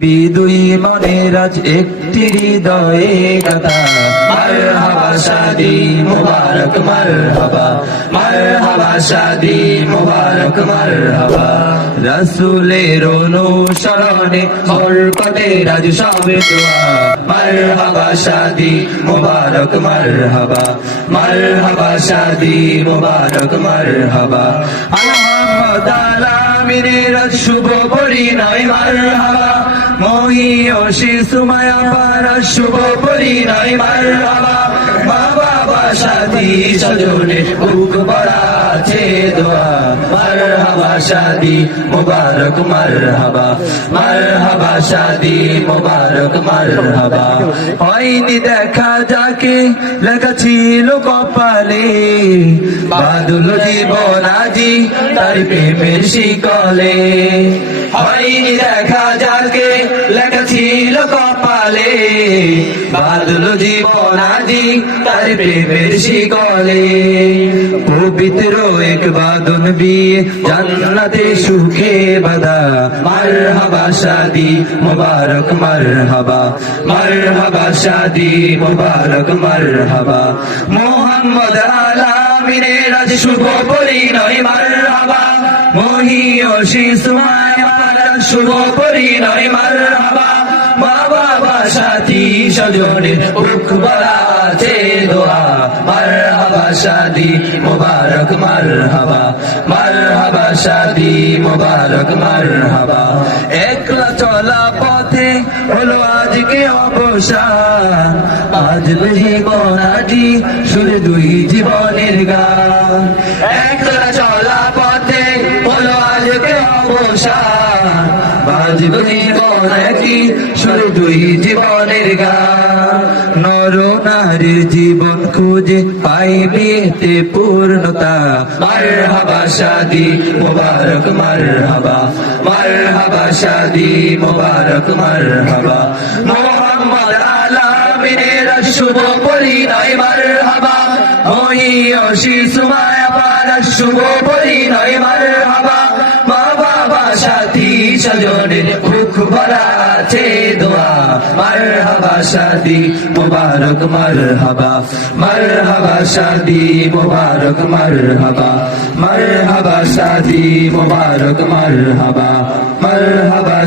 দুই মনের আজ একটি হৃদয়ে গাথা মারহাবা শাদি মুবারক মারহাবা মারহাবা শাদি মুবারক মারহাবা রাসূলের অনুসরণে বরকতের আজ সবে দোয়া মারহাবা শাদি মুবারক মারহাবা মারহাবা শাদি মুবারক মারহাবা আহমদ আলামিনের আজ শুভ পরিণয় মারহাবা মহিয়সী সুমায়া পারা শুভ পরিণয় মারহাবা মা বাবা সাথী স্বজনে বুক ভরাছে দোয়া মারহাবা শাদি মুবারক মারহাবা মারহাবা শাদি মুবারক মারহাবা হয়নি দেখা যাকে লেখা ছিল কপালে বাদল জীবন আজি তার প্রেমের শিকলে হয়নি দেখা যাকে লেখা ছিল কপালে বাদল জীবন আজি তার প্রেমের শিকলে পবিত্র এক বাঁধন বিয়ে জান্নাতে সুখে বাঁধা মারহাবা শাদি মুবারক মারহাবা মারহাবা শাদি মুবারক মারহাবা মুহাম্মদ আলামিনের আজ শুভ পরিণয় মারহাবা মহিয়সী সুমায়া পারা শুভ পরিণয় মারহাবা মা বাবা সাথী স্বজনের বুক ভরাছে দোয়া মারহাবা শাদি মুবারক মারহাবা মারহাবা শাদি মুবারক মারহাবা একলা চলা পথে হলো আজকে অবসান আজ জীবনাটি শুধু দুই জীবনের গান একলা চলা পথে হলো আজকে অবসান বাজব জীবনাটি শুধু দুই জীবনের গান নর নারীর জীবন খুঁজে পাইবে তে পূর্ণতা মারহাবা শাদি মুবারক মারহাবা মারহাবা শাদি মুবারক মারহাবা মুহাম্মদ আলামিনের শুভ পরিণয় মারহাবা মহিয়সী সুমায়া পারা শুভ পরিণয় মারহাবা মা বাবা সাথী স্বজনের বুক ভরাছে দোয়া মারহাবা শাদি মুবারক মারহাবা মারহাবা শাদি মুবারক মারহাবা মারহাবা শাদি মুবারক মারহাবা মারহাবা